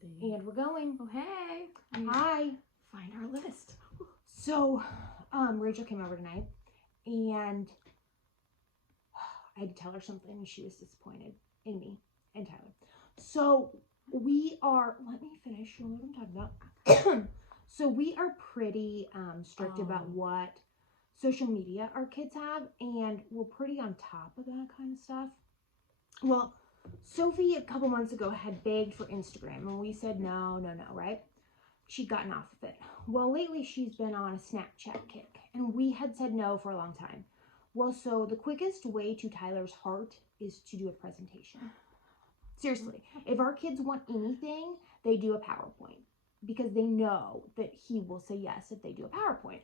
Same thing. And we're going. Oh, hey. Hi. Find our list. So, Rachel came over tonight, and I had to tell her something, and she was disappointed in me and Tyler. So, we are, let me finish. You know what I'm talking about. So, we are pretty strict about what social media our kids have, and we're pretty on top of that kind of stuff. Well, Sophie a couple months ago had begged for Instagram, and we said no, right? She'd gotten off of it. Well, lately she's been on a Snapchat kick, and we had said no for a long time. Well, so the quickest way to Tyler's heart is to do a presentation. Seriously, if our kids want anything, they do a PowerPoint, because they know that he will say yes if they do a PowerPoint.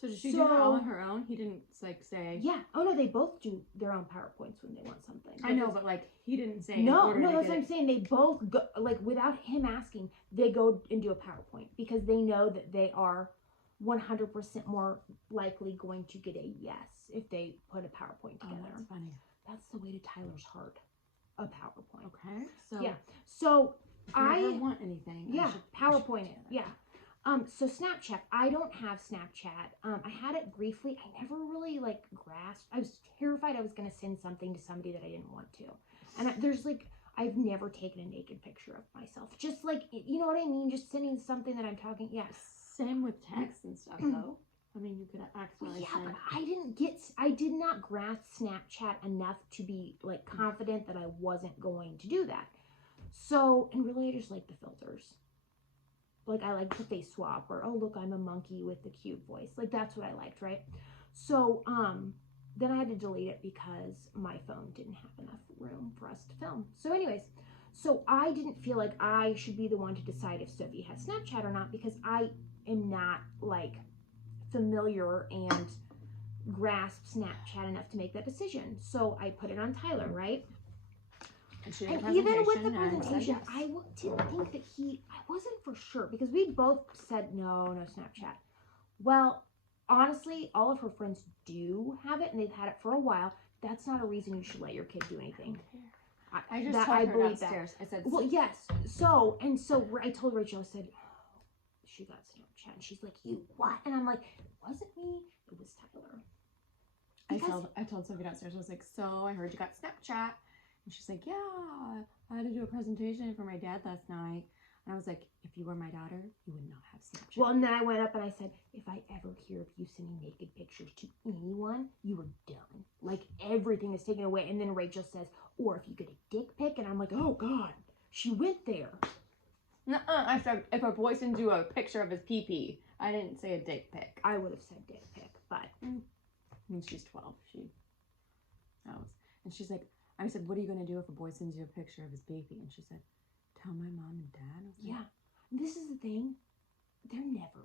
So did she do it all on her own? He didn't like say. Yeah. Oh no, they both do their own PowerPoints when they want something. I know, but like he didn't say. No, that's what I'm saying. They both go, like, without him asking, they go and do a PowerPoint, because they know that they are 100% more likely going to get a yes if they put a PowerPoint together. Oh, that's funny. That's the way to Tyler's heart. A PowerPoint. Okay. So yeah. So if you ever want anything. Yeah. PowerPoint it. Yeah. So Snapchat, I don't have Snapchat. I had it briefly. I never really like grasped. I was terrified I was going to send something to somebody that I didn't want to. And there's like, I've never taken a naked picture of myself. Just like, you know what I mean? Just sending something that I'm talking. Yes. Same with text and stuff though. I mean, you could accidentally send. But I did not grasp Snapchat enough to be like confident that I wasn't going to do that. So, and really I just like the filters. Like, I like the face swap, or, oh, look, I'm a monkey with the cute voice. Like, that's what I liked, right? So, then I had to delete it because my phone didn't have enough room for us to film. So, anyways, so I didn't feel like I should be the one to decide if Sophie has Snapchat or not, because I am not, like, familiar and grasp Snapchat enough to make that decision. So, I put it on Tyler, right? And even with the presentation, I didn't think that I wasn't for sure, because we both said no Snapchat. Well, honestly, all of her friends do have it, and they've had it for a while. That's not a reason you should let your kid do anything. I just told her downstairs. I said, well, yes. So I told Rachel, I said, oh, she got Snapchat. And she's like, you what? And I'm like, it wasn't me. It was Tyler. I told Sophie downstairs, I was like, so I heard you got Snapchat. And she's like, yeah, I had to do a presentation for my dad last night. And I was like, if you were my daughter, you would not have Snapchat. Well, and then I went up and I said, if I ever hear of you sending naked pictures to anyone, you are done. Like, everything is taken away. And then Rachel says, or if you get a dick pic. And I'm like, oh, God, she went there. Nuh-uh. I said, if a boy sends you a picture of his pee-pee. I didn't say a dick pic. I would have said dick pic, but. I mean, she's 12. And she's like, I said, what are you going to do if a boy sends you a picture of his baby? And she said, tell my mom and dad. Yeah. This is the thing.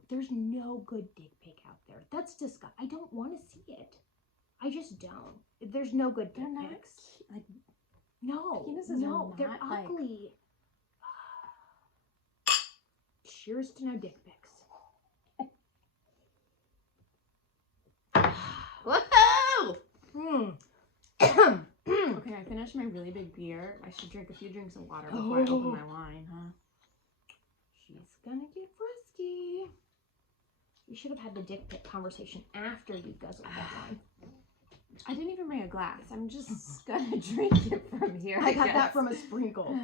There's no good dick pic out there. That's disgusting. I don't want to see it. I just don't. There's no good dick pics. Like, no, they're ugly. Cheers to no dick pics. Whoa! Okay, I finished my really big beer. I should drink a few drinks of water before I open my wine, huh? She's gonna get frisky. We should have had the dick pic conversation after you guzzled that wine. I didn't even bring a glass. I'm just gonna drink it from here. I got that from a sprinkle.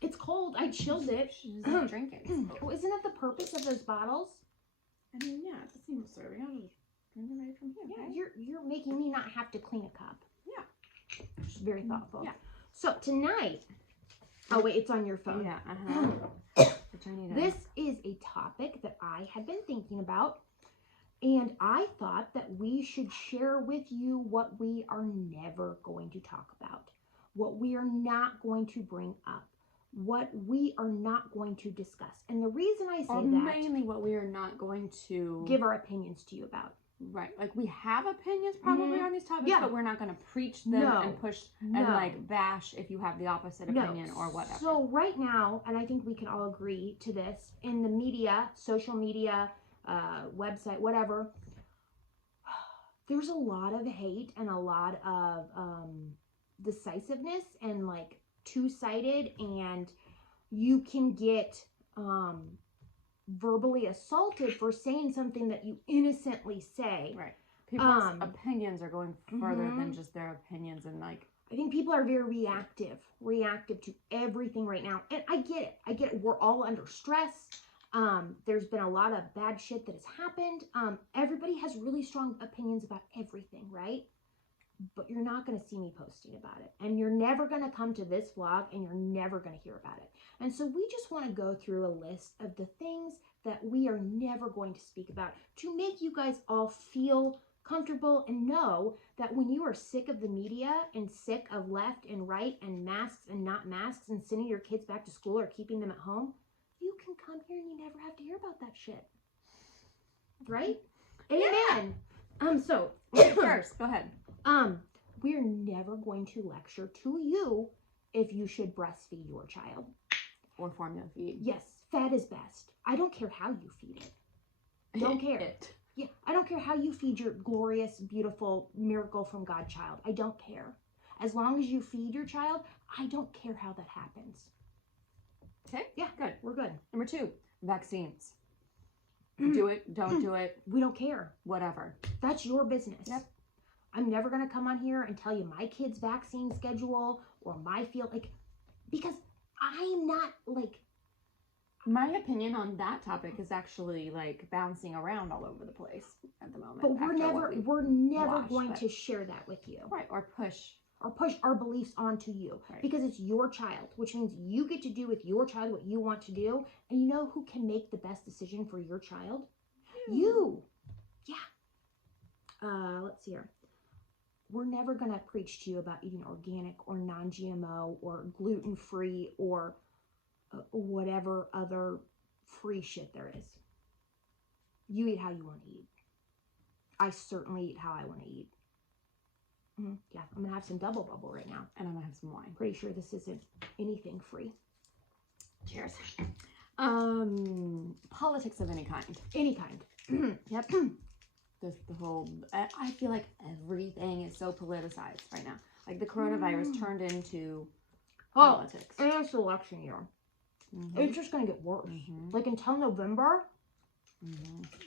It's cold. I chilled it. She doesn't drink it. Oh, isn't that the purpose of those bottles? I mean, yeah, it's a single serving. I'll just drink it right from here. Yeah, you're making me not have to clean a cup. Yeah. Which is very thoughtful. Yeah. So tonight, oh wait, it's on your phone. Yeah, This is a topic that I had been thinking about, and I thought that we should share with you what we are never going to talk about, what we are not going to bring up, what we are not going to discuss. And the reason I say that, mainly what we are not going to give our opinions to you about. Right. Like, we have opinions probably on these topics, but we're not going to preach them and push and like bash if you have the opposite opinion or whatever. So right now, and I think we can all agree to this, in the media, social media, website, whatever, there's a lot of hate and a lot of decisiveness and like two-sided, and you can get verbally assaulted for saying something that you innocently say. Right. People's opinions are going further than just their opinions, and like, I think people are very reactive to everything right now. And I get it. We're all under stress. There's been a lot of bad shit that has happened. Everybody has really strong opinions about everything, right? But you're not going to see me posting about it. And you're never going to come to this vlog and you're never going to hear about it. And so we just want to go through a list of the things that we are never going to speak about to make you guys all feel comfortable and know that when you are sick of the media and sick of left and right and masks and not masks and sending your kids back to school or keeping them at home, you can come here and you never have to hear about that shit. Right? Amen. So first, go ahead. We're never going to lecture to you if you should breastfeed your child. Or formula feed. Yes, fed is best. I don't care how you feed it. Don't care. Yeah, I don't care how you feed your glorious, beautiful, miracle from God child. I don't care. As long as you feed your child, I don't care how that happens. Okay? Yeah, good. We're good. Number 2, vaccines. Do it, don't do it. We don't care. Whatever. That's your business. Yep. I'm never going to come on here and tell you my kid's vaccine schedule or my field, because I'm not, my opinion on that topic is actually, bouncing around all over the place at the moment. But we're never going to share that with you. Right, or push our beliefs onto you. Right. Because it's your child, which means you get to do with your child what you want to do. And you know who can make the best decision for your child? You. Yeah. Let's see here. We're never going to preach to you about eating organic or non-GMO or gluten-free or whatever other free shit there is. You eat how you want to eat. I certainly eat how I want to eat. Yeah, I'm going to have some double bubble right now. And I'm going to have some wine. Pretty sure this isn't anything free. Cheers. Politics of any kind. Any kind. Yep. The whole, I feel like everything is so politicized right now. Like the coronavirus turned into politics. And it's election year. It's just going to get worse. Like until November.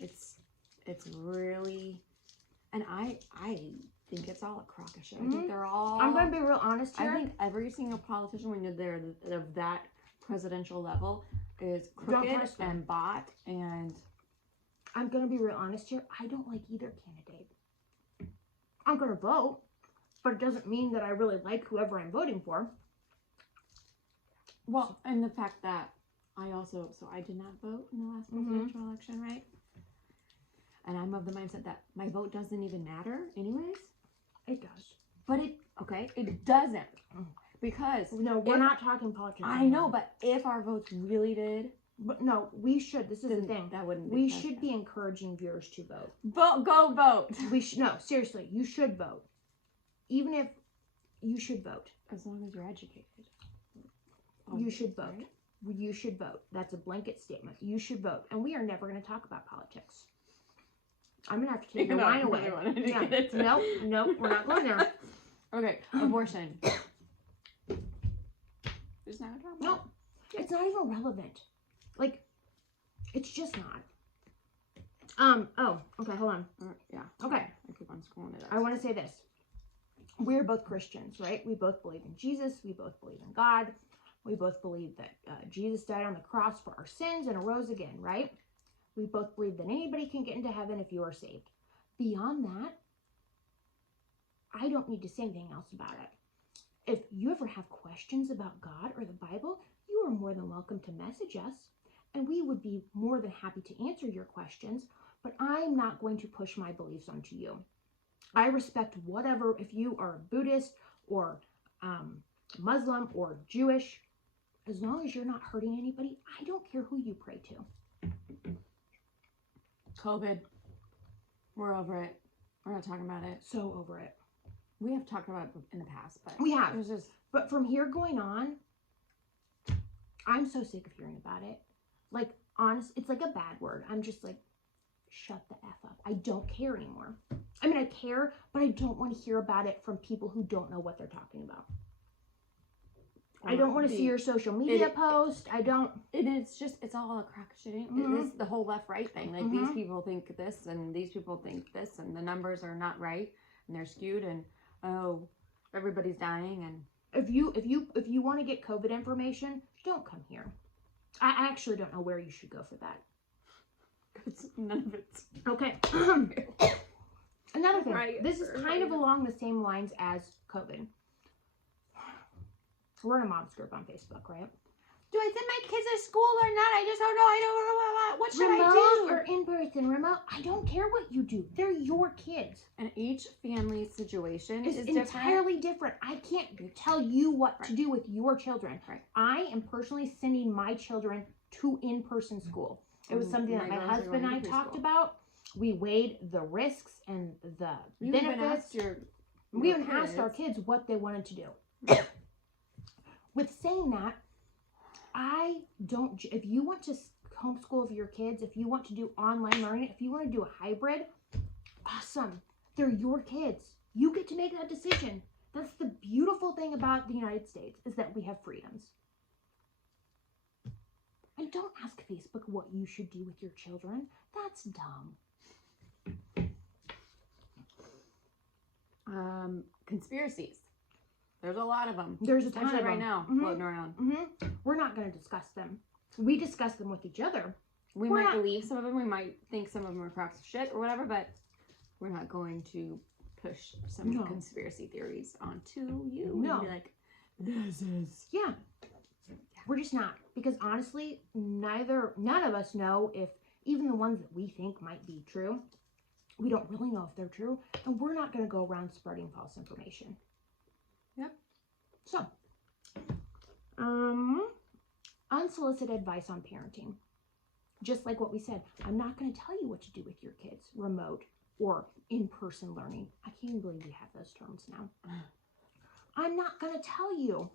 It's really, and I think it's all a crock of shit. I think they're all. I'm going to be real honest here. I think every single politician, when they're of that presidential level, is crooked and bought. And I'm going to be real honest here. I don't like either candidate. I'm going to vote, but it doesn't mean that I really like whoever I'm voting for. Well, and the fact that I did not vote in the last presidential election, right? And I'm of the mindset that my vote doesn't even matter anyways. It does. But it doesn't. Because... No, we're not talking politics. I know, but if our votes really did... But no, we should. This is the thing. That wouldn't we should be encouraging viewers to vote. Go vote. No, seriously, you should vote. Even if you should vote. As long as you're educated. You should vote. Right? You should vote. That's a blanket statement. You should vote. And we are never going to talk about politics. I'm going to have to take your wine away. No, we're not going there. Okay, abortion. It's not a problem. No, it's not even relevant. It's just not. Oh, okay, hold on. Yeah. Okay. I keep on scrolling it up. I want to say this. We're both Christians, right? We both believe in Jesus. We both believe in God. We both believe that Jesus died on the cross for our sins and arose again, right? We both believe that anybody can get into heaven if you are saved. Beyond that, I don't need to say anything else about it. If you ever have questions about God or the Bible, you are more than welcome to message us, and we would be more than happy to answer your questions, but I'm not going to push my beliefs onto you. I respect whatever, if you are a Buddhist or Muslim or Jewish, as long as you're not hurting anybody, I don't care who you pray to. COVID. We're over it. We're not talking about it. So over it. We have talked about it in the past, but we have. Just... But from here going on, I'm so sick of hearing about it. Honest, it's like a bad word. I'm just shut the F up. I don't care anymore. I mean, I care, but I don't want to hear about it from people who don't know what they're talking about. I don't want to see your social media post. I don't. It's all a crock of shit. It's the whole left-right thing. Like these people think this and these people think this and the numbers are not right and they're skewed and everybody's dying. And if you want to get COVID information, don't come here. I actually don't know where you should go for that. None of it's okay. Another thing. Right. This is kind of along the same lines as COVID. We're in a mom's group on Facebook, right? Do I send my kids to school or not? I just don't know. I don't know what should I do? Or in person, remote. I don't care what you do. They're your kids. And each family situation is entirely different. I can't tell you what to do with your children. Right. I am personally sending my children to in-person school. It was something that my husband and I talked about. We weighed the risks and the benefits. We even asked our kids what they wanted to do. With saying that, I don't, if you want to homeschool your kids, if you want to do online learning, if you want to do a hybrid, awesome. They're your kids. You get to make that decision. That's the beautiful thing about the United States, is that we have freedoms. And don't ask Facebook what you should do with your children. That's dumb. Conspiracies. There's a lot of them. There's a ton of them right now floating around. We're not going to discuss them. We discuss them with each other. We might believe some of them. We might think some of them are cracks of shit or whatever, but we're not going to push some conspiracy theories onto you. No. And be like, this is... Yeah. We're just not. Because honestly, none of us know if even the ones that we think might be true, we don't really know if they're true. And we're not going to go around spreading false information. Yep. So, unsolicited advice on parenting. Just like what we said, I'm not going to tell you what to do with your kids, remote or in-person learning. I can't even believe we have those terms now. I'm not going to tell you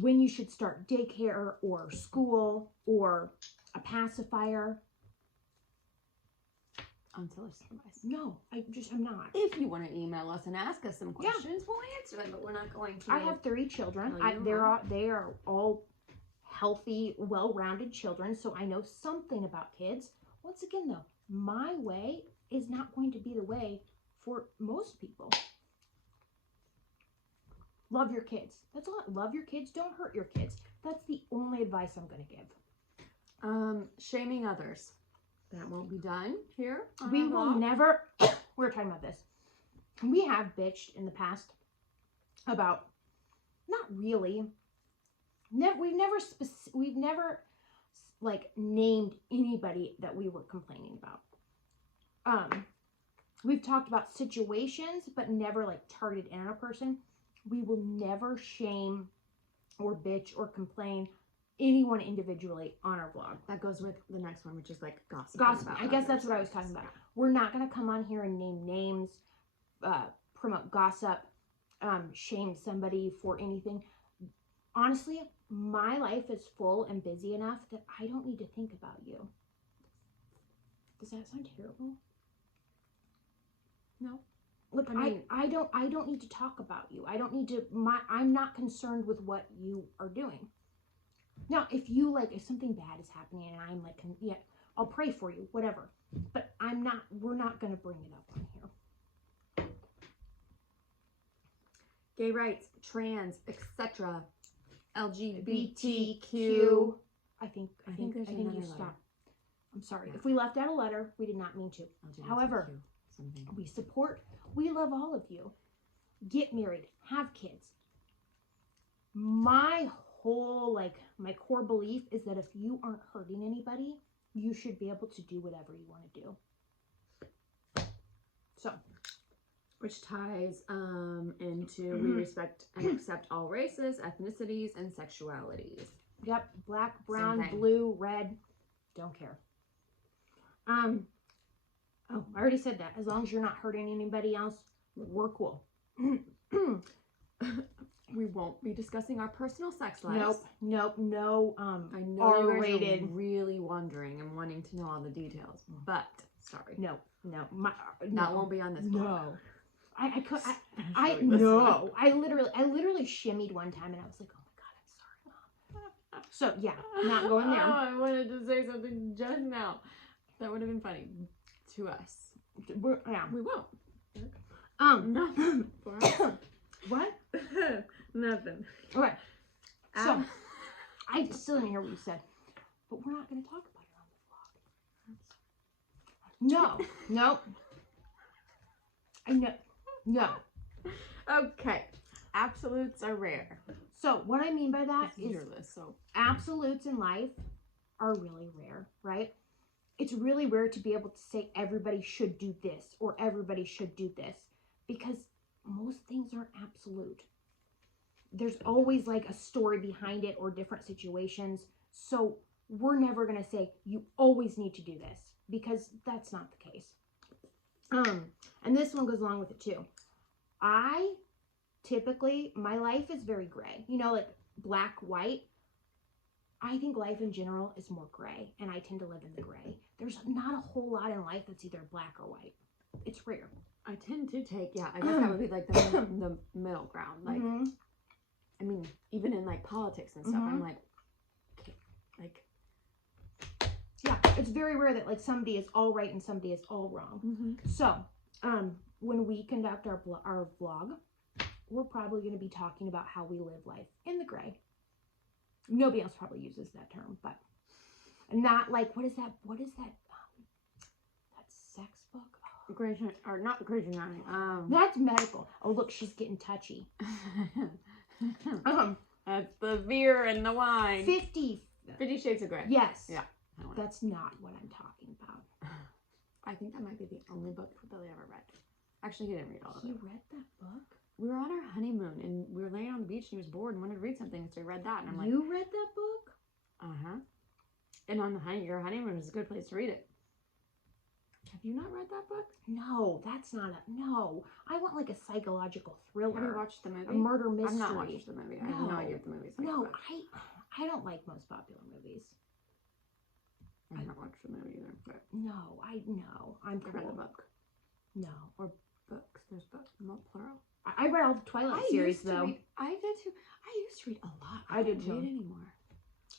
when you should start daycare or school or a pacifier. Unsolicited advice. No, I'm not. If you want to email us and ask us some questions, we'll answer them, but we're not going to. I have 3 children. They are all healthy, well-rounded children, so I know something about kids. Once again, though, my way is not going to be the way for most people. Love your kids. That's all. Love your kids. Don't hurt your kids. That's the only advice I'm going to give. Shaming others. That won't be done here. We will never. We're talking about this. We have bitched in the past about, not really. We've never like named anybody that we were complaining about. We've talked about situations, but never like targeted in on a person. We will never shame or bitch or complain anyone individually on our blog. That goes with the next one, which is like gossip. I guess that's what I was talking about. We're not going to come on here and name names, promote gossip, shame somebody for anything. Honestly, my life is full and busy enough that I don't need to think about you. Does that sound terrible? No. Look, I don't need to talk about you. I don't need to. I'm not concerned with what you are doing. Now, if something bad is happening and I'm like, yeah, I'll pray for you, whatever. But we're not going to bring it up on here. Gay rights, trans, etc. LGBTQ. I think you stop. Letter. I'm sorry. Yeah. If we left out a letter, we did not mean to. However, we support, we love all of you. Get married, have kids. My whole, my core belief is that if you aren't hurting anybody, you should be able to do whatever you want to do. So, which ties into we respect and accept all races, ethnicities, and sexualities. Yep, black, brown, blue, red, don't care. Oh, I already said that. As long as you're not hurting anybody else, we're cool. We won't be discussing our personal sex lives. Nope, no. I know you guys are really wondering and wanting to know all the details, but sorry. No. That won't be on this blog. No. I literally shimmied one time and I was like, oh my So yeah, not going there. Oh, I wanted to say something just now. That would have been funny to us. Yeah. We won't. No. For us. What? Nothing. Okay. So I still didn't hear what you said, but we're not going to talk about it on the vlog. No. I know. No. Okay. Absolutes are rare. So what I mean by that This is is your list, so absolutes in life are really rare, right? It's really rare to be able to say everybody should do this or everybody should do this because most things aren't absolute. There's always like a story behind it or different situations. So we're never going to say you always need to do this because that's not the case. And this one goes along with it too. I typically, my life is very gray. You know, like black, white. I think life in general is more gray, and I tend to live in the gray. There's not a whole lot in life that's either black or white. It's rare. I tend to take, I guess that would be like the middle ground. Like, I mean, even in like politics and stuff, I'm like, okay, like. Yeah, it's very rare that like somebody is all right and somebody is all wrong. So, when we conduct our vlog, we're probably going to be talking about how we live life in the gray. Nobody else probably uses that term, but not like, what is that sex book? Oh. Grey's, or not Grey's Anatomy. That's medical. Oh, look, she's getting touchy. That's the beer and the wine. 50 Shades of Grey. Yes. Yeah. That's not what I'm talking about. I think that might be the only book that Billy ever read. Actually, he didn't read all of it. He read that book? We were on our honeymoon, and we were laying on the beach, and he was bored and wanted to read something, so he read that, and I'm like... You read that book? Uh-huh. And on your honeymoon is a good place to read it. Have you not read that book? No, that's not a... No. I want like a psychological thriller. Have you watched the movie? A murder mystery. I've not watched the movie. I have no idea what the movie's like. No, I don't like most popular movies. I've not watched the movie either, but... No, I'm cool. I read the book. No. Or books. There's books, not plural. I read all the Twilight series, though. I did too. I used to read a lot. I did don't too. read anymore.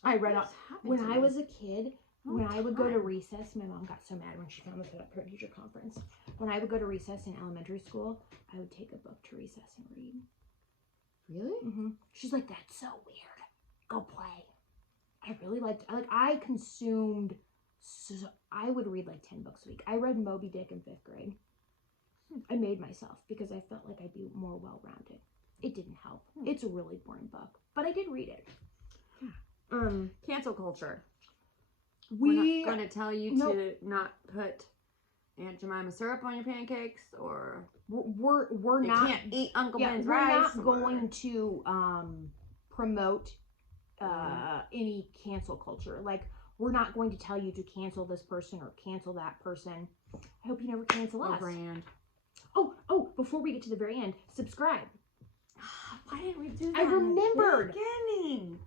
I read all. When I was a kid, when I would go to time. recess, my mom got so mad when she found us at parent teacher conference. When I would go to recess in elementary school, I would take a book to recess and read. Really? She's like, "That's so weird. Go play." I really liked. I consumed. So I would read like 10 books a week. I read Moby Dick in 5th grade. I made myself because I felt like I'd be more well-rounded. It didn't help. It's a really boring book, but I did read it. Cancel culture. We're not going to tell you to not put Aunt Jemima syrup on your pancakes, or we're you not. can't eat Uncle Ben's we're rice. not going to promote any cancel culture. Like, we're not going to tell you to cancel this person or cancel that person. I hope you never cancel us. Brand. Oh, before we get to the very end, subscribe. Why didn't we do that? I remembered. In the beginning.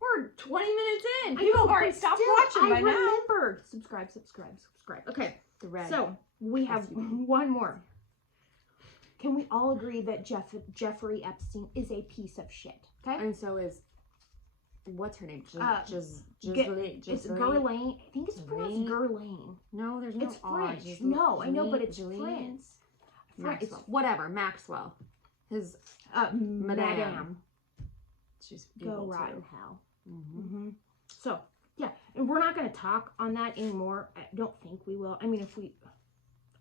We're 20 minutes in. I People know, have already but stopped still, watching by I now. remembered. Subscribe. Okay, The red. so we have one more. Can we all agree that Jeffrey Epstein is a piece of shit? Okay. And so is, what's her name? It's Ghislaine. I think it's pronounced Ghislaine. No, there's no It's R. French. No, I know, but it's French. Maxwell. Whatever, Maxwell. His Madame. She's Go evil rot too. in hell. So, yeah, and we're not going to talk on that anymore. I don't think we will. I mean,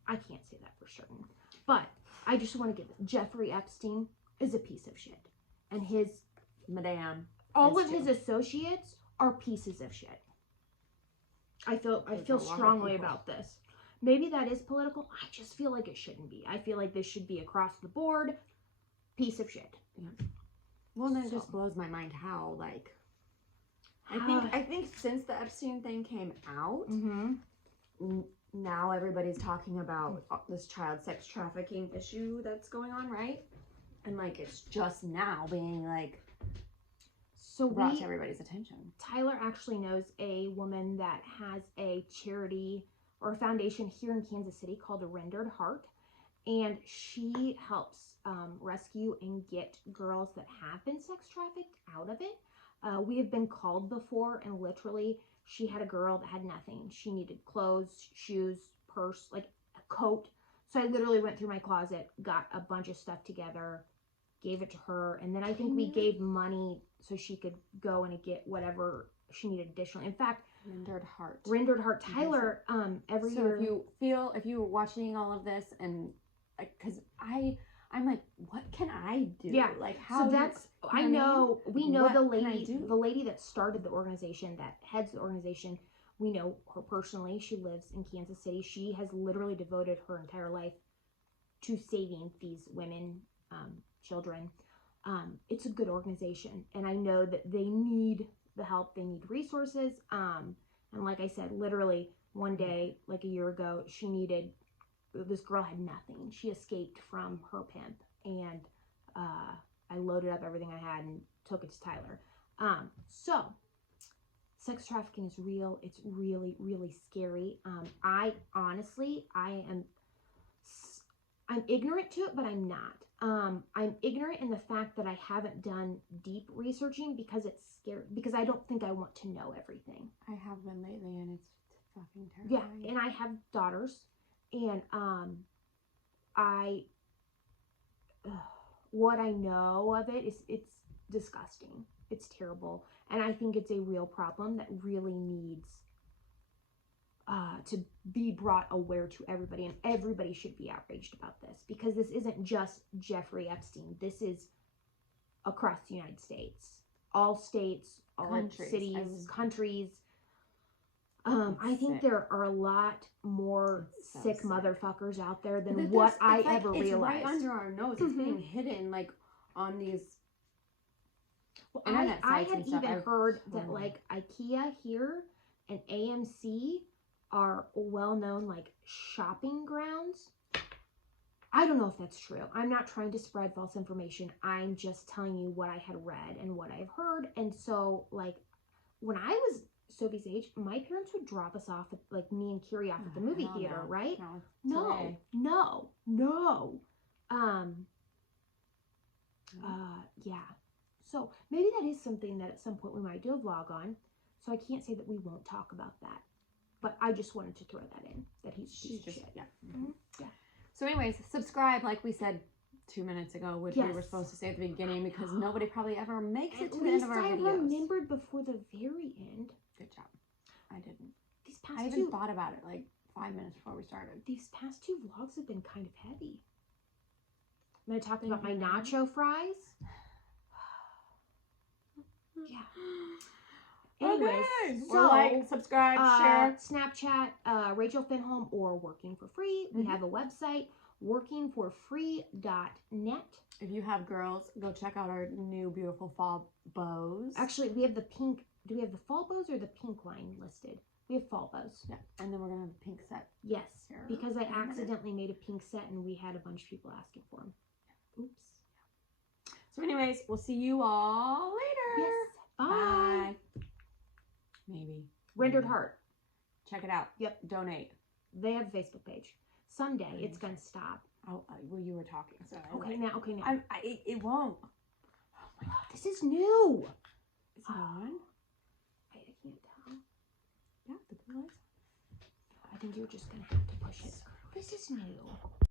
I can't say that for certain. But I just want to give Jeffrey Epstein is a piece of shit. And Madame. all of his associates are pieces of shit. I feel strongly about this. Maybe that is political. I just feel like it shouldn't be. I feel like this should be across the board. Piece of shit. Yeah. Well, then it just blows my mind how, like, I think since the Epstein thing came out, now everybody's talking about this child sex trafficking issue that's going on, right? And, like, it's just now being, like, brought to everybody's attention. Tyler actually knows a woman that has a charity or a foundation here in Kansas City called A Rendered Heart. And she helps rescue and get girls that have been sex trafficked out of it. We have been called before, and literally, she had a girl that had nothing. She needed clothes, shoes, purse, like a coat. So I literally went through my closet, got a bunch of stuff together, gave it to her, and then I think we gave money so she could go and get whatever she needed additionally. In fact, Rendered Heart. Tyler, every so year. if you were watching all of this, and because I'm like, what can I do? Yeah. Like, how? So that's, I know, we know What the can I lady, do? the lady that started the organization, that heads the organization. We know her personally. She lives in Kansas City. She has literally devoted her entire life to saving these women, children. It's a good organization, and I know that they need the help. They need resources. And like I said, literally one day, like a year ago, this girl had nothing. She escaped from her pimp, and I loaded up everything I had and took it to Tyler. So sex trafficking is real. It's really, really scary. I'm ignorant to it, but I'm not. I'm ignorant in the fact that I haven't done deep researching because it's scary, because I don't think I want to know everything. I have been lately, and it's fucking terrifying. Yeah, and I have daughters, and what I know of it is, it's disgusting. It's terrible, and I think it's a real problem that really needs to be brought aware to everybody, and everybody should be outraged about this, because this isn't just Jeffrey Epstein. This is across the United States, all states, all cities, countries. I think there are a lot more sick motherfuckers out there than what I ever realized. It's right under our nose. It's being hidden, like, on these internet sites and stuff. I had even heard that, like, IKEA here and AMC are well-known, like, shopping grounds. I don't know if that's true. I'm not trying to spread false information. I'm just telling you what I had read and what I've heard. And so, like, when I was Sophie's age, my parents would drop us off, like me and Kiri off at the movie theater, right? No. Yeah. So maybe that is something that at some point we might do a vlog on. So I can't say that we won't talk about that. But I just wanted to throw that in, that he's a piece of shit. Yeah. Mm-hmm. Yeah. So anyways, subscribe, like we said 2 minutes ago, which we were supposed to say at the beginning, because nobody probably ever makes it to the end of our videos. I remembered before the very end. Good job. I didn't. I even thought about it like 5 minutes before we started. These past 2 vlogs have been kind of heavy. I'm going to talk about my nacho fries. Yeah. Anyways, so like, subscribe, share. Snapchat, Rachel Finholm, or Working for Free. We have a website, workingforfree.net. If you have girls, go check out our new beautiful fall bows. Actually, we have the pink. Do we have the fall bows or the pink line listed? We have fall bows. Yeah, and then we're going to have a pink set. Yes, because I accidentally made a pink set and we had a bunch of people asking for them. Oops. So anyways, we'll see you all later. Yes. Bye. Maybe. Rendered Heart. Check it out. Yep. Donate. They have a Facebook page. Someday it's going to stop. Oh, well, you were talking. So okay, now. It won't. Oh my God, this is new. Is it on? I can't tell. Yeah, the blue lights. I think you're just going to have to push it. This is new.